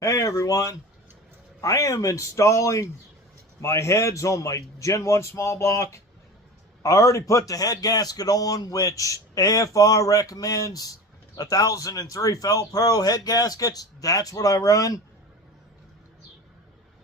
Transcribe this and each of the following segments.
Hey everyone, I am installing my heads on my Gen 1 small block. I already put the head gasket on, which AFR recommends 1003 Fel-Pro head gaskets. That's what I run.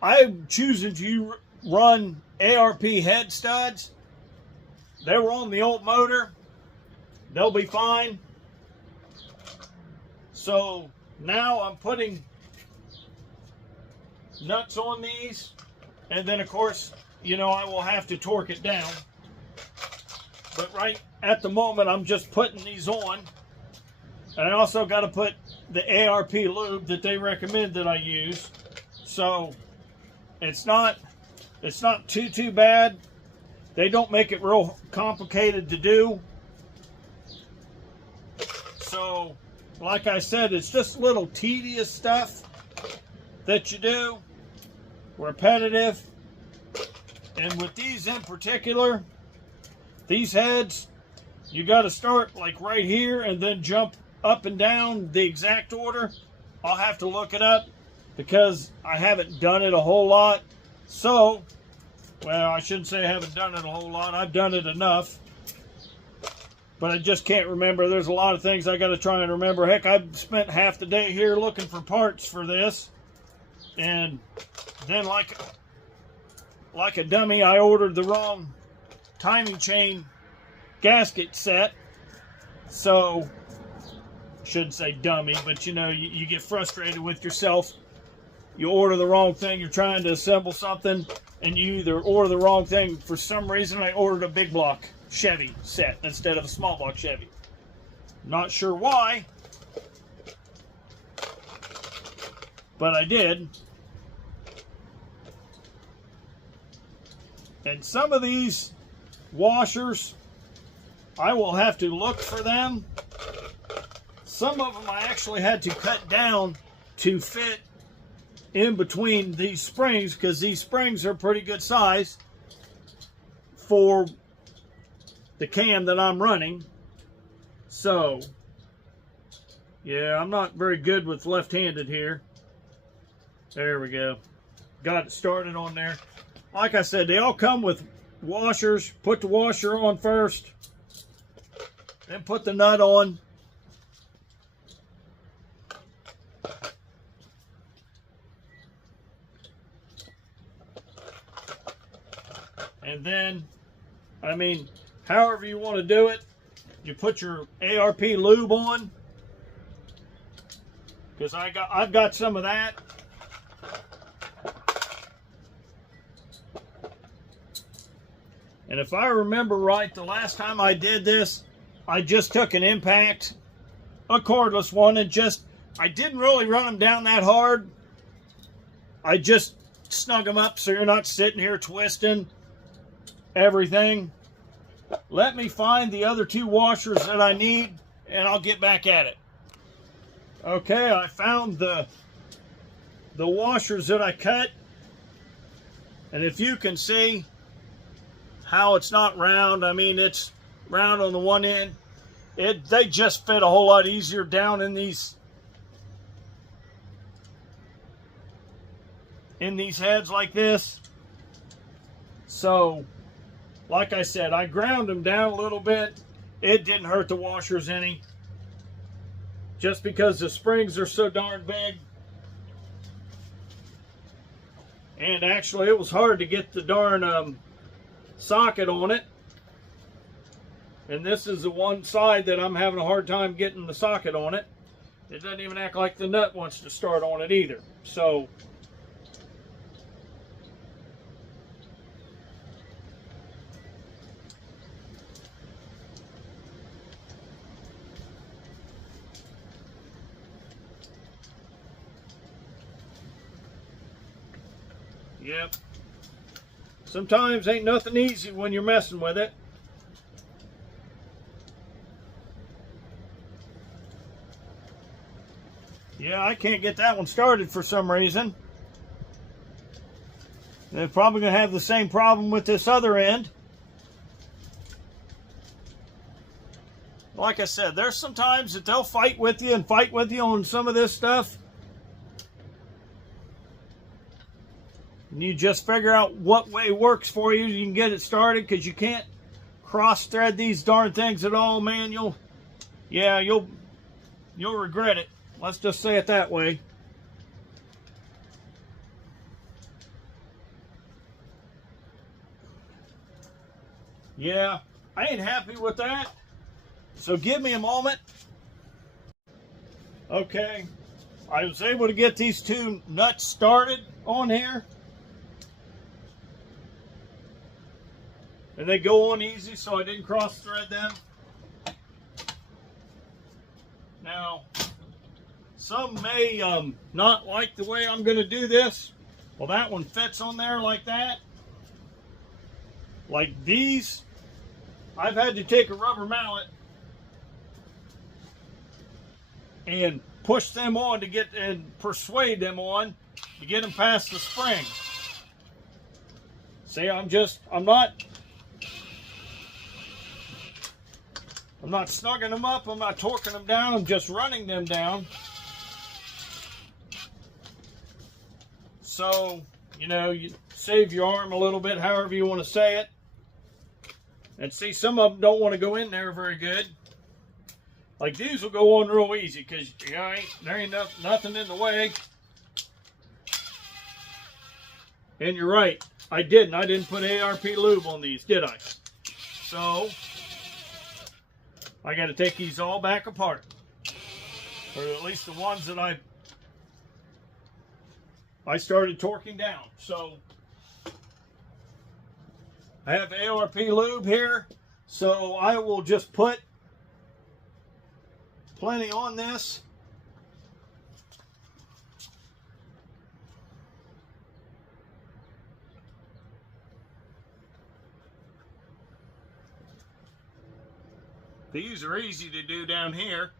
I'm choosing to run ARP head studs. They were on the old motor. They'll be fine. So now I'm putting nuts on these, and then of course, I will have to torque it down. But right at the moment, I'm just putting these on. And I also got to put the ARP lube that they recommend that I use. So it's not too bad. They don't make it real complicated to do. So like I said, it's just little tedious stuff that you do, repetitive. And with these in particular, these heads, you got to start like right here and then jump up and down the exact order. I'll have to look it up because I haven't done it a whole lot. So, well, I shouldn't say I haven't done it a whole lot. I've done it enough, but I just can't remember. There's a lot of things I got to try and remember. Heck, I've spent half the day here looking for parts for this. And then like a dummy, I ordered the wrong timing chain gasket set. So, shouldn't say dummy, but you get frustrated with yourself. You order the wrong thing, you're trying to assemble something, and you either order the wrong thing. For some reason, I ordered a big block Chevy set instead of a small block Chevy. Not sure why, but I did. And some of these washers, I will have to look for them. Some of them I actually had to cut down to fit in between these springs, because these springs are pretty good size for the cam that I'm running. So, yeah, I'm not very good with left-handed here. There we go. Got it started on there. Like I said, they all come with washers. Put the washer on first, then put the nut on. And then, however you want to do it, you put your ARP lube on, because I've got some of that. And if I remember right, the last time I did this, I just took an impact, a cordless one, and I didn't really run them down that hard. I just snug them up so you're not sitting here twisting everything. Let me find the other two washers that I need, and I'll get back at it. Okay, I found the washers that I cut. And if you can see how it's not round, it's round on the one end. They just fit a whole lot easier down in these heads like this. So, like I said, I ground them down a little bit. It didn't hurt the washers any, just because the springs are so darn big. And actually, it was hard to get the darn socket on it. And this is the one side that I'm having a hard time getting the socket on it. It doesn't even act like the nut wants to start on it either. So, yep. Sometimes ain't nothing easy when you're messing with it. Yeah, I can't get that one started for some reason. They're probably going to have the same problem with this other end. Like I said, there's some times that they'll fight with you on some of this stuff. And you just figure out what way works for you. You can get it started, because you can't cross thread these darn things at all, man. You'll regret it. Let's just say it that way. Yeah, I ain't happy with that. So give me a moment. Okay, I was able to get these two nuts started on here. And they go on easy, so I didn't cross thread them. Now, some may not like the way I'm going to do this. Well, that one fits on there like that. Like these, I've had to take a rubber mallet and push them on to get, and persuade them on to get them past the spring. See, I'm not snugging them up, I'm not torquing them down, I'm just running them down. So, you save your arm a little bit, however you want to say it. And see, some of them don't want to go in there very good. Like these will go on real easy, because there ain't nothing in the way. And you're right, I didn't put ARP lube on these, did I? So I got to take these all back apart, or at least the ones that I started torquing down. So I have ARP lube here, so I will just put plenty on this. These are easy to do down here.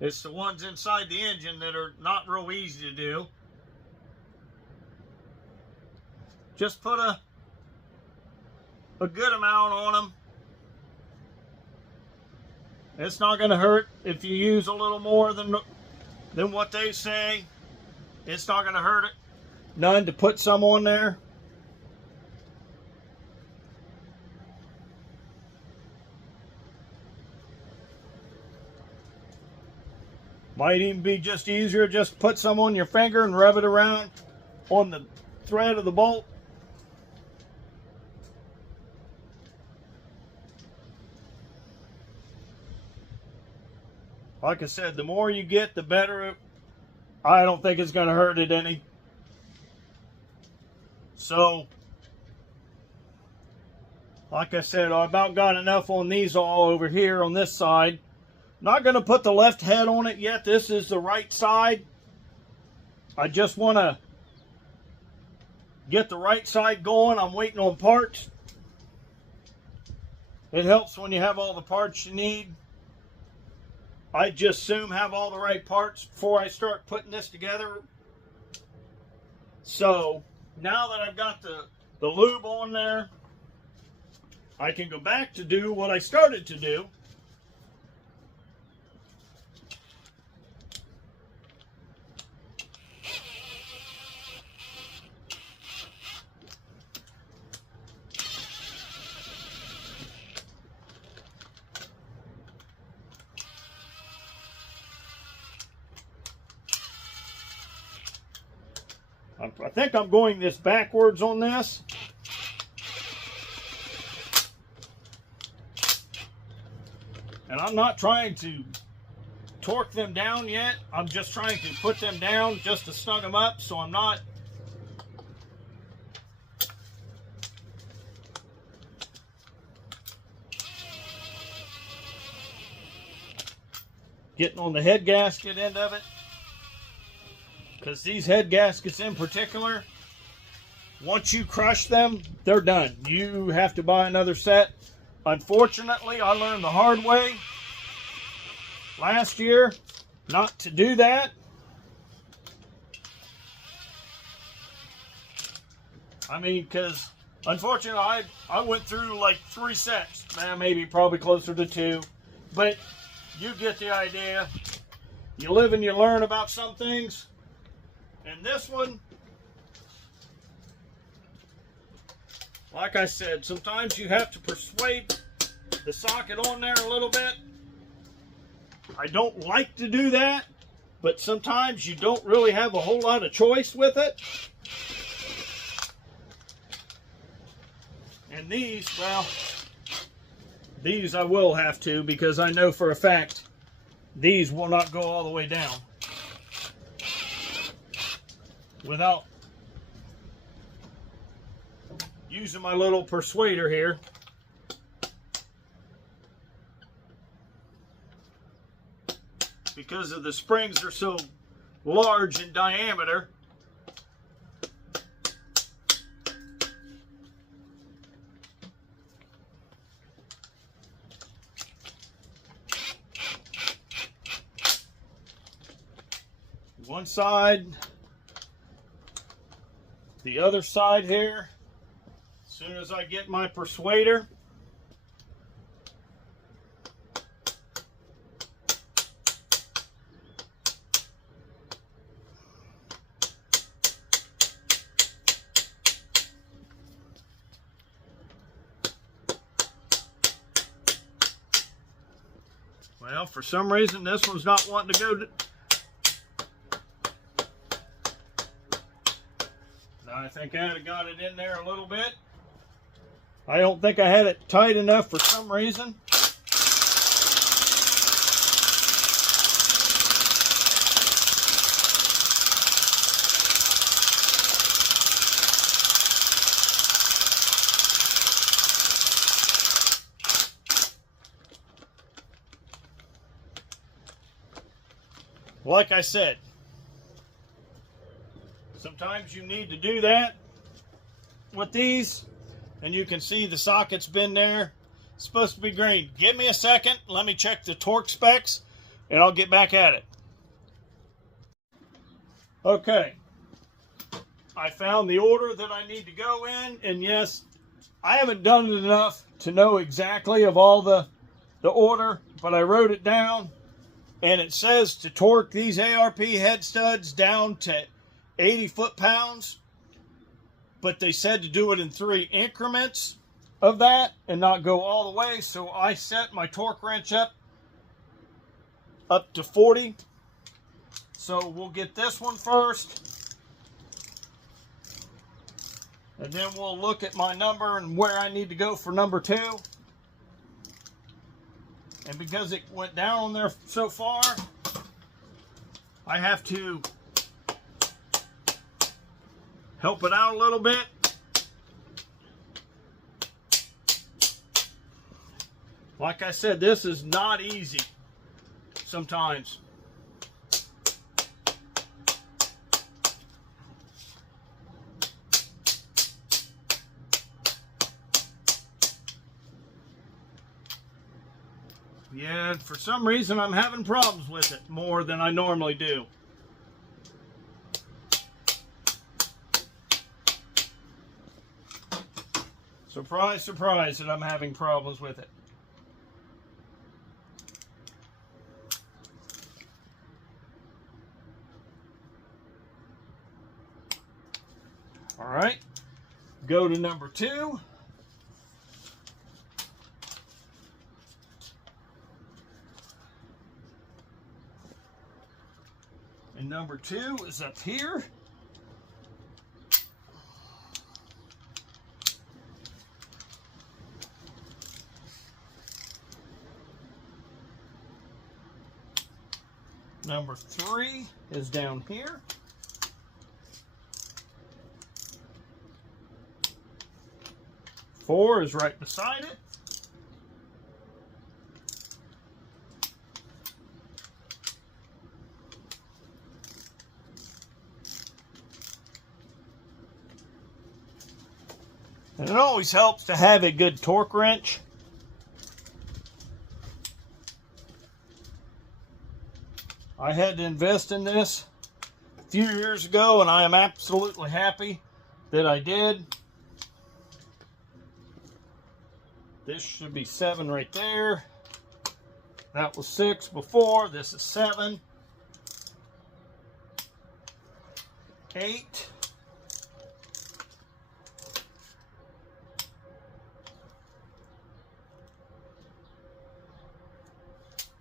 It's the ones inside the engine that are not real easy to do. Just put a good amount on them. It's not going to hurt if you use a little more than what they say. It's not going to hurt it none to put some on there. Might even be just easier just put some on your finger and rub it around on the thread of the bolt. Like I said, the more you get, the better. I don't think it's going to hurt it any. So, like I said, I about got enough on these all over here on this side. Not going to put the left head on it yet. This is the right side. I just want to get the right side going. I'm waiting on parts. It helps when you have all the parts you need. I just soon have all the right parts before I start putting this together. So now that I've got the lube on there, I can go back to do what I started to do. I think I'm going this backwards on this. And I'm not trying to torque them down yet. I'm just trying to put them down just to snug them up, so I'm not getting on the head gasket end of it. Because these head gaskets in particular, once you crush them, they're done. You have to buy another set. Unfortunately, I learned the hard way last year not to do that. I mean, because unfortunately, I went through like 3 sets. Maybe probably closer to 2. But you get the idea. You live and you learn about some things. And this one, like I said, sometimes you have to persuade the socket on there a little bit. I don't like to do that, but sometimes you don't really have a whole lot of choice with it. And these, well, these I will have to, because I know for a fact these will not go all the way down without using my little persuader here. Because of the springs are so large in diameter. One side, the other side here. As soon as I get my persuader, well, for some reason this one's not wanting to go. I think I had got it in there a little bit. I don't think I had it tight enough for some reason. Like I said, sometimes you need to do that with these, and you can see the socket's been there. It's supposed to be green. Give me a second. Let me check the torque specs, and I'll get back at it. Okay. I found the order that I need to go in, and yes, I haven't done it enough to know exactly of all the order, but I wrote it down, and it says to torque these ARP head studs down to 80 foot-pounds, but they said to do it in 3 increments of that and not go all the way. So I set my torque wrench up to 40. So we'll get this one first, and then we'll look at my number and where I need to go for number 2. And because it went down on there so far, I have to help it out a little bit. Like I said, this is not easy sometimes. Yeah, and for some reason I'm having problems with it more than I normally do. Surprise, surprise that I'm having problems with it. All right, go to number 2. And number 2 is up here. Number 3 is down here. Four is right beside it. And it always helps to have a good torque wrench. I had to invest in this a few years ago, and I am absolutely happy that I did. This should be 7 right there. That was 6 before. This is 7. 8.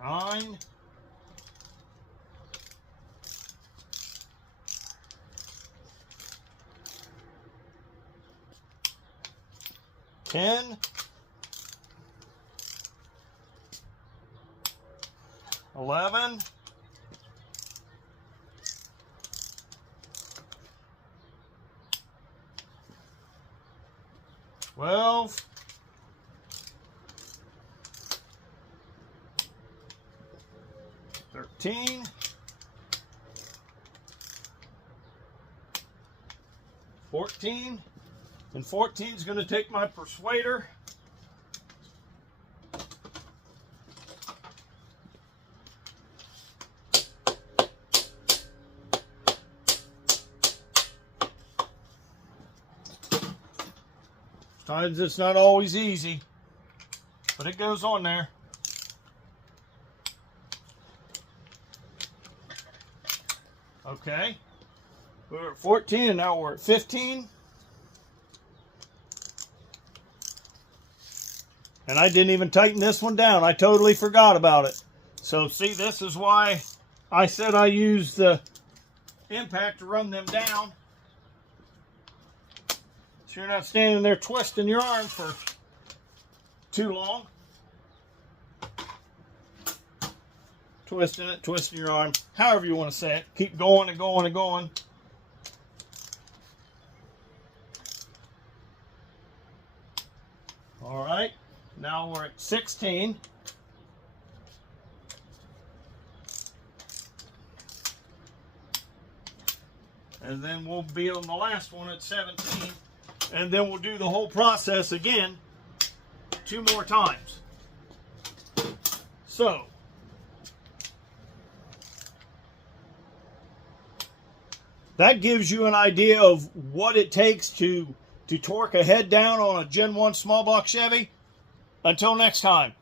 9. 10. 11. 12. 13. 14. And 14 is going to take my persuader. Sometimes it's not always easy, but it goes on there. Okay, we were at 14 and now we're at 15. And I didn't even tighten this one down. I totally forgot about it. So see, this is why I said I use the impact to run them down. So you're not standing there twisting your arm for too long. Twisting it, twisting your arm, however you want to say it. Keep going and going and going. All right, now we're at 16. And then we'll be on the last one at 17. And then we'll do the whole process again 2 more times. So, that gives you an idea of what it takes to torque a head down on a Gen 1 small block Chevy. Until next time.